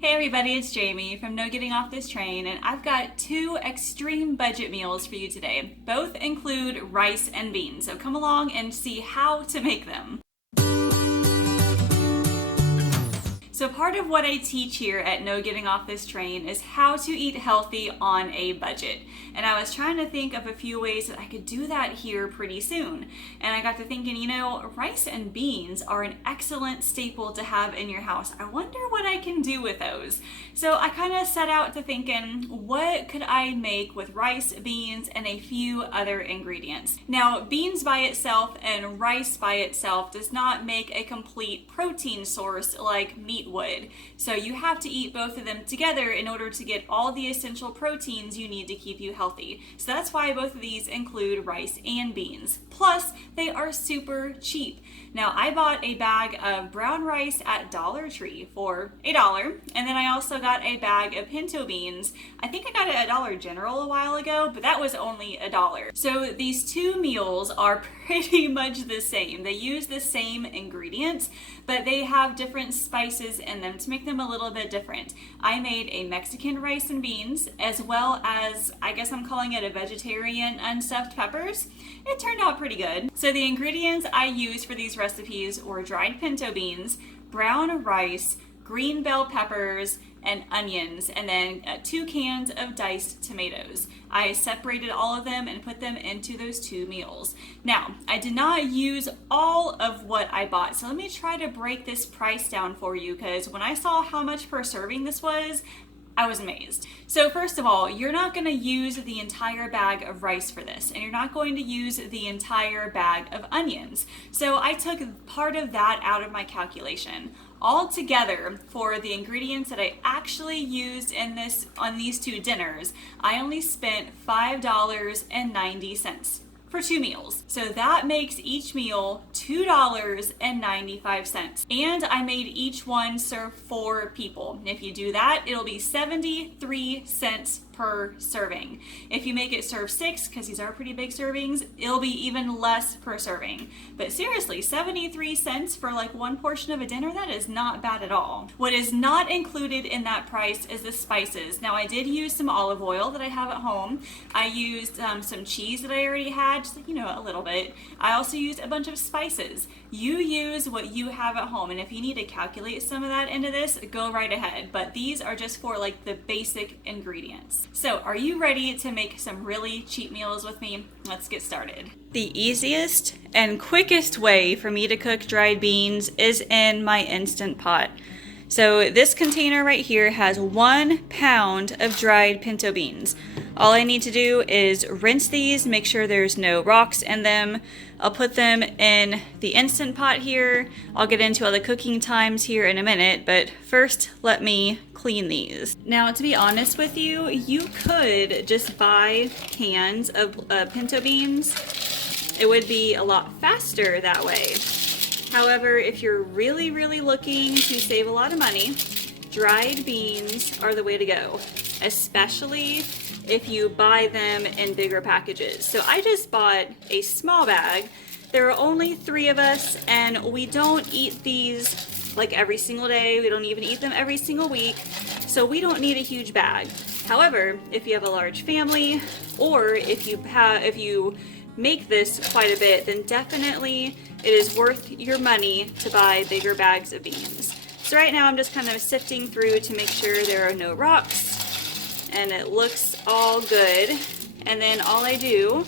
Hey everybody, it's Jamie from No Getting Off This Train, and I've got two extreme budget meals for you today. Both include rice and beans, so come along and see how to make them. So part of what I teach here at No Getting Off This Train is how to eat healthy on a budget. And I was trying to think of a few ways that I could do that here pretty soon. And I got to thinking, rice and beans are an excellent staple to have in your house. I wonder what I can do with those. So I kind of set out to thinking, what could I make with rice, beans, and a few other ingredients? Now, beans by itself and rice by itself does not make a complete protein source like meat would. So you have to eat both of them together in order to get all the essential proteins you need to keep you healthy. So that's why both of these include rice and beans. Plus, they are super cheap. Now, I bought a bag of brown rice at Dollar Tree for $1, and then I also got a bag of pinto beans. I think I got it at Dollar General a while ago, but that was only $1. So these two meals are pretty much the same. They use the same ingredients, but they have different spices in them to make them a little bit different. I made a Mexican rice and beans, as well as, I guess I'm calling it a vegetarian unstuffed peppers. It turned out pretty good. So the ingredients I used for these recipes were dried pinto beans, brown rice, green bell peppers, and onions, and then 2 cans of diced tomatoes. I separated all of them and put them into those two meals. Now, I did not use all of what I bought, so let me try to break this price down for you, because when I saw how much per serving this was, I was amazed. So first of all, you're not going to use the entire bag of rice for this, and you're not going to use the entire bag of onions. So I took part of that out of my calculation. Altogether, for the ingredients that I actually used on these two dinners, I only spent $5.90 for 2 meals. So that makes each meal $2.95. And I made each one serve 4 people. If you do that, it'll be 73 cents per serving. If you make it serve 6, because these are pretty big servings, it'll be even less per serving. But seriously, 73 cents for like one portion of a dinner, that is not bad at all. What is not included in that price is the spices. Now, I did use some olive oil that I have at home. I used some cheese that I already had, just a little bit. I also used a bunch of spices. You use what you have at home, and if you need to calculate some of that into this, go right ahead. But these are just for like the basic ingredients. So, are you ready to make some really cheap meals with me? Let's get started. The easiest and quickest way for me to cook dried beans is in my Instant Pot. So this container right here has 1 pound of dried pinto beans. All I need to do is rinse these, make sure there's no rocks in them. I'll put them in the Instant Pot here. I'll get into all the cooking times here in a minute, but first let me clean these. Now, to be honest with you, you could just buy cans of pinto beans. It would be a lot faster that way. However, if you're really, really looking to save a lot of money, dried beans are the way to go, especially if you buy them in bigger packages. So I just bought a small bag. There are only 3 of us, and we don't eat these like every single day. We don't even eat them every single week, so we don't need a huge bag. However, if you have a large family, or if you make this quite a bit, then definitely it is worth your money to buy bigger bags of beans. So right now I'm just kind of sifting through to make sure there are no rocks, and it looks all good. And then all I do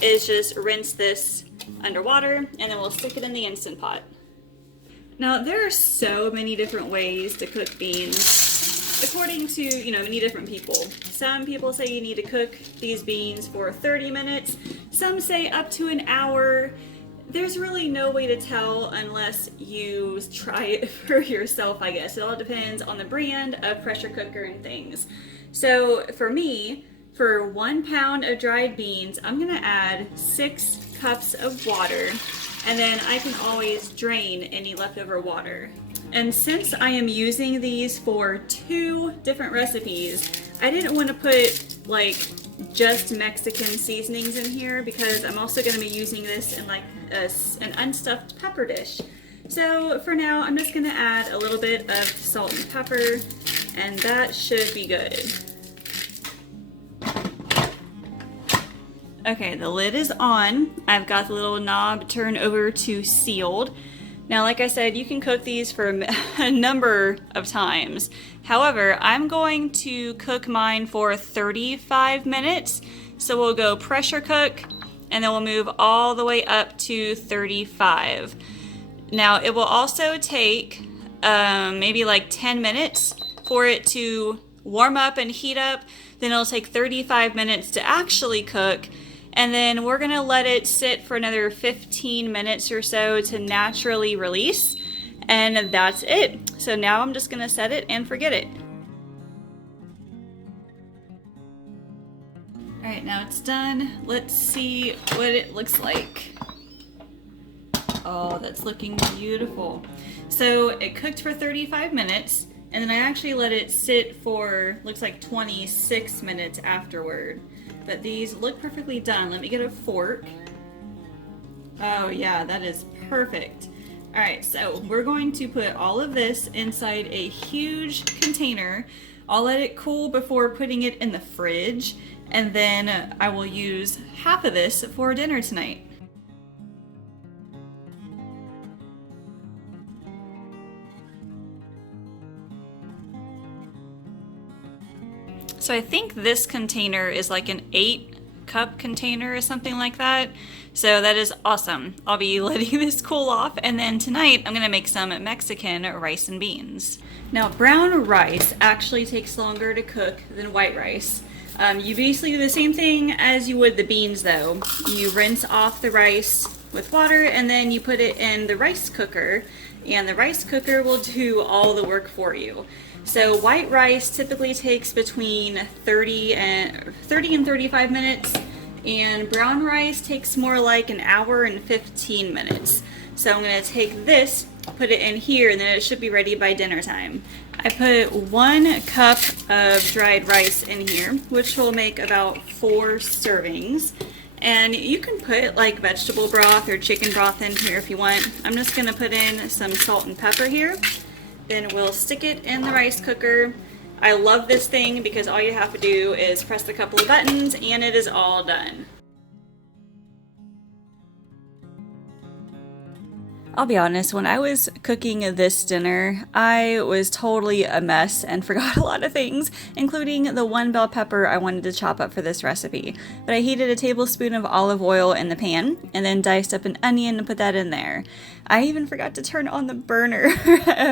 is just rinse this underwater, and then we'll stick it in the Instant Pot. Now, there are so many different ways to cook beans, according to, many different people. Some people say you need to cook these beans for 30 minutes. Some say up to an hour. There's really no way to tell unless you try it for yourself, I guess. It all depends on the brand of pressure cooker and things. So for me, for 1 pound of dried beans, I'm gonna add 6 cups of water, and then I can always drain any leftover water. And since I am using these for 2 different recipes, I didn't want to put like just Mexican seasonings in here, because I'm also going to be using this in like an unstuffed pepper dish. So for now, I'm just going to add a little bit of salt and pepper, and that should be good. Okay, the lid is on. I've got the little knob turned over to sealed. Now, like I said, you can cook these for a number of times. However, I'm going to cook mine for 35 minutes. So we'll go pressure cook, and then we'll move all the way up to 35. Now, it will also take maybe like 10 minutes for it to warm up and heat up. Then it'll take 35 minutes to actually cook. And then we're gonna let it sit for another 15 minutes or so to naturally release. And that's it. So now I'm just gonna set it and forget it. All right, now it's done. Let's see what it looks like. Oh, that's looking beautiful. So it cooked for 35 minutes, and then I actually let it sit for, looks like 26 minutes afterward. But these look perfectly done. Let me get a fork. Oh yeah, that is perfect. All right, so we're going to put all of this inside a huge container. I'll let it cool before putting it in the fridge, and then I will use half of this for dinner tonight. So I think this container is like an 8-cup container or something like that. So that is awesome. I'll be letting this cool off, and then tonight I'm gonna make some Mexican rice and beans. Now, brown rice actually takes longer to cook than white rice. You basically do the same thing as you would the beans though. You rinse off the rice with water, and then you put it in the rice cooker, and the rice cooker will do all the work for you. So white rice typically takes between 30 and 35 minutes, and brown rice takes more like an hour and 15 minutes. So I'm gonna take this, put it in here, and then it should be ready by dinner time. I put 1 cup of dried rice in here, which will make about 4 servings. And you can put like vegetable broth or chicken broth in here if you want. I'm just gonna put in some salt and pepper here. Then we'll stick it in the rice cooker. I love this thing because all you have to do is press a couple of buttons and it is all done. I'll be honest, when I was cooking this dinner, I was totally a mess and forgot a lot of things, including the 1 bell pepper I wanted to chop up for this recipe. But I heated a tablespoon of olive oil in the pan and then diced up an onion and put that in there. I even forgot to turn on the burner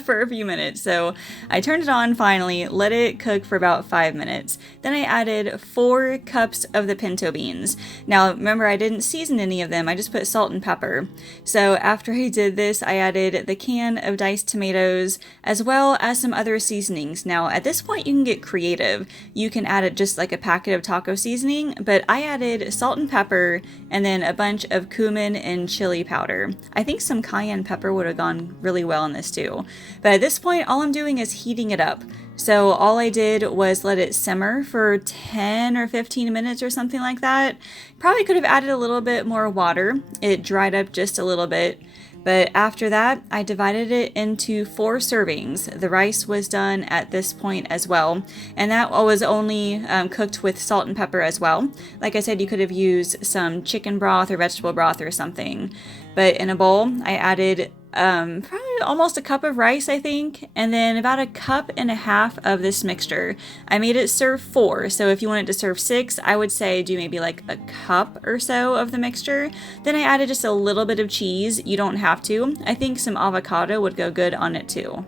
for a few minutes, so I turned it on finally, let it cook for about 5 minutes. Then I added 4 cups of the pinto beans. Now remember, I didn't season any of them, I just put salt and pepper. So after I did this, I added the can of diced tomatoes as well as some other seasonings. Now at this point you can get creative. You can add just like a packet of taco seasoning, but I added salt and pepper and then a bunch of cumin and chili powder. I think some cayenne pepper would have gone really well in this too. But at this point all I'm doing is heating it up. So all I did was let it simmer for 10 or 15 minutes or something like that. Probably could have added a little bit more water. It dried up just a little bit. But after that, I divided it into 4 servings. The rice was done at this point as well, and that was only cooked with salt and pepper as well. Like I said, you could have used some chicken broth or vegetable broth or something. But in a bowl, I added probably almost a cup of rice, I think, and then about a cup and a half of this mixture. I made it serve 4, so if you wanted to serve 6, I would say do maybe like a cup or so of the mixture. Then I added just a little bit of cheese. You don't have to. I think some avocado would go good on it too.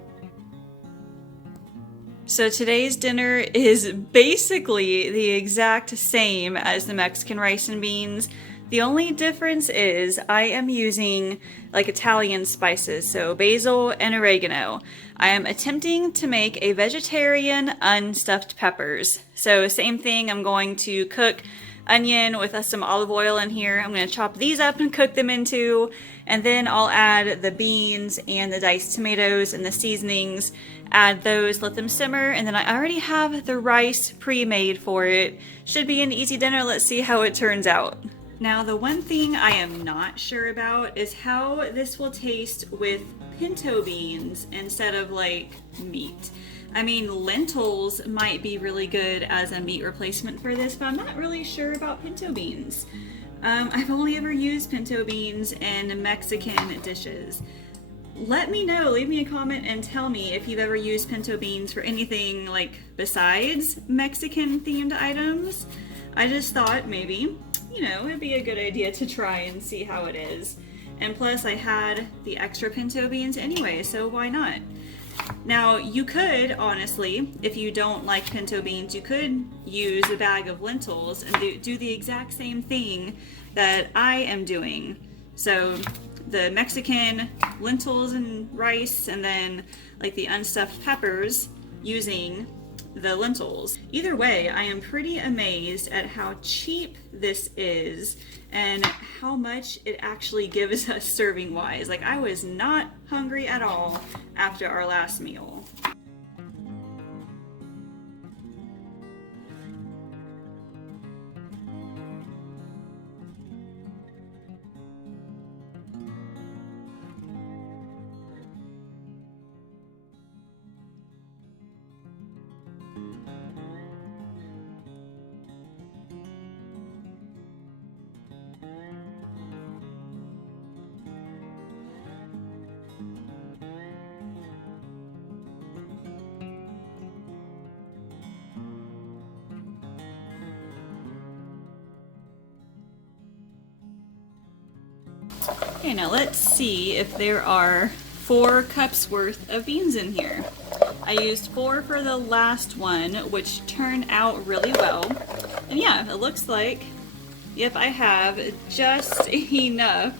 So today's dinner is basically the exact same as the Mexican rice and beans. The only difference is I am using like Italian spices, so basil and oregano. I am attempting to make a vegetarian unstuffed peppers. So same thing, I'm going to cook onion with some olive oil in here. I'm going to chop these up and cook them into, and then I'll add the beans and the diced tomatoes and the seasonings, add those, let them simmer, and then I already have the rice pre-made for it. Should be an easy dinner. Let's see how it turns out. Now, the one thing I am not sure about is how this will taste with pinto beans instead of like meat. I mean, lentils might be really good as a meat replacement for this, but I'm not really sure about pinto beans. I've only ever used pinto beans in Mexican dishes. Let me know, leave me a comment and tell me if you've ever used pinto beans for anything like besides Mexican themed items. I just thought maybe, you know, it'd be a good idea to try and see how it is. And plus I had the extra pinto beans anyway, so why not? Now you could, honestly, if you don't like pinto beans, you could use a bag of lentils and do the exact same thing that I am doing. So the Mexican lentils and rice, and then like the unstuffed peppers using the lentils. Either way, I am pretty amazed at how cheap this is and how much it actually gives us serving wise. Like, I was not hungry at all after our last meal. Okay, now let's see if there are 4 cups worth of beans in here. I used 4 for the last one, which turned out really well. And yeah, it looks like, yep, I have just enough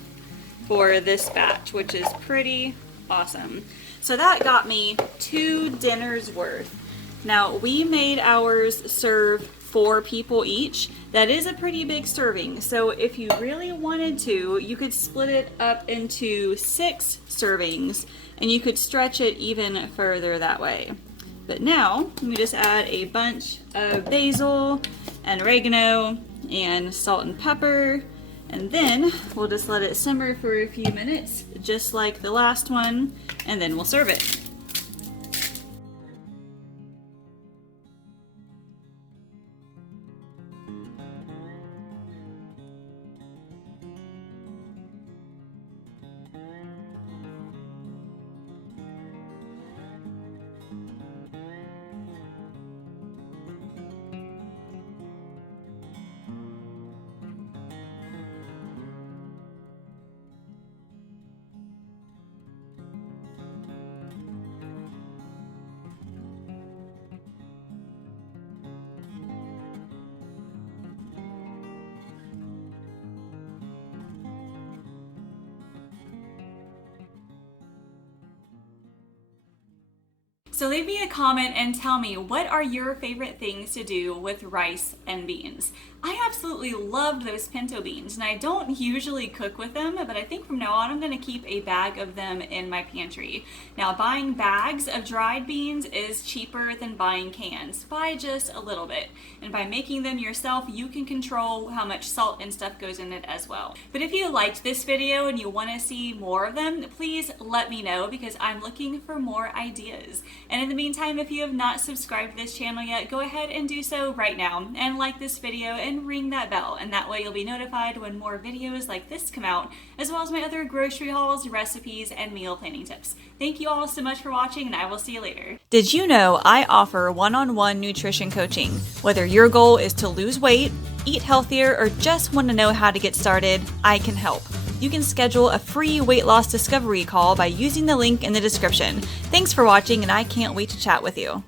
for this batch, which is pretty awesome. So that got me 2 dinners worth. Now, we made ours serve 4 people each. That is a pretty big serving. So if you really wanted to, you could split it up into 6 servings and you could stretch it even further that way. But now, let me just add a bunch of basil and oregano and salt and pepper, and then we'll just let it simmer for a few minutes, just like the last one, and then we'll serve it. So leave me a comment and tell me, what are your favorite things to do with rice and beans? I absolutely loved those pinto beans, and I don't usually cook with them, but I think from now on I'm going to keep a bag of them in my pantry. Now, buying bags of dried beans is cheaper than buying cans by just a little bit, and by making them yourself you can control how much salt and stuff goes in it as well. But if you liked this video and you want to see more of them, please let me know, because I'm looking for more ideas. And in the meantime, if you have not subscribed to this channel yet, go ahead and do so right now and like this video and ring that bell, and that way you'll be notified when more videos like this come out, as well as my other grocery hauls, recipes, and meal planning tips. Thank you all so much for watching, and I will see you later. Did you know I offer one-on-one nutrition coaching? Whether your goal is to lose weight, eat healthier, or just want to know how to get started, I can help. You can schedule a free weight loss discovery call by using the link in the description. Thanks for watching, and I can't wait to chat with you.